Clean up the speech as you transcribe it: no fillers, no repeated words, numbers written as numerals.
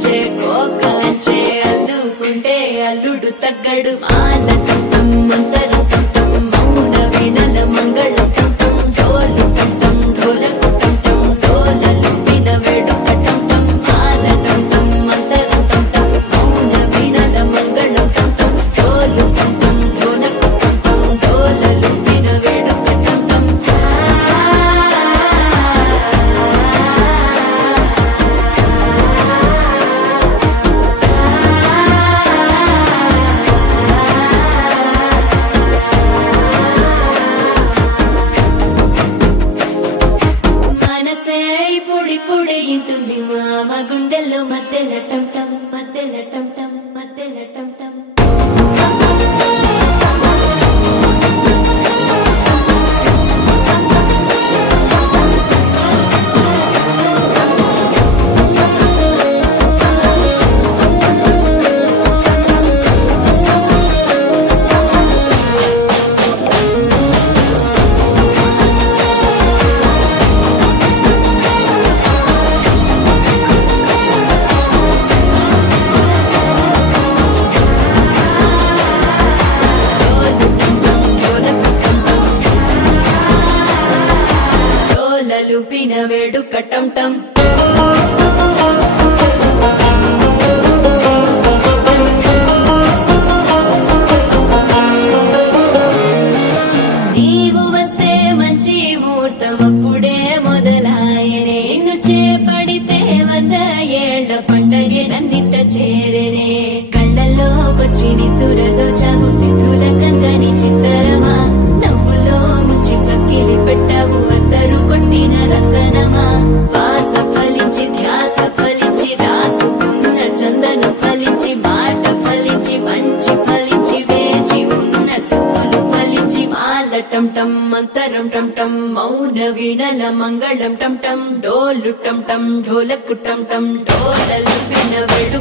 కంచే కోక అంచే అల్లుకుంటే అల్లుడు తగ్గడు మాల టంటం మంతర టంటం మౌన వీణల మంగళ టంటం డోలు టంటం ఢోలకు టంటం డోలలు విన వేడుక టంటం మాల టంటం మంతర టంటం మౌన వీణల మంగళ టంటం డోలు టంటం ఢోలకు టంటం డోలలు విన వేడుక టంటం పొడి ఇంటుంది మామ గుండెల్లో మధ్యల టంటం మధ్యల టంటం మధ్యల టంటం లూపిన వేడుక టంటం నీవు వస్తే మంచి ముహూర్తం అప్పుడే మొదలాయనే నిన్ను చేపడితే 100 ఏళ్ల పండగే నన్నిట్ట చేరేనే కళ్ళల్లోకొచ్చి నిద్దురదోచావు సిద్ధుల కందని చిత్తరమా నవ్వులో ముంచి చక్కిలి పెట్టావు అద్దరు కొట్టిన రతనమా శ్వాస ఫలించి ధ్యాస ఫలించి రాసుకున్న చందన ఫలించి మాట ఫలించి మంచి ఫలించి వేచి ఉన్న చూపులు ఫలించి మాల టంటం మంతరం టంటం మౌన వీణల మంగళం టంటం డోలు టంటం ఢోలకు టంటం డోలలు విన వేడు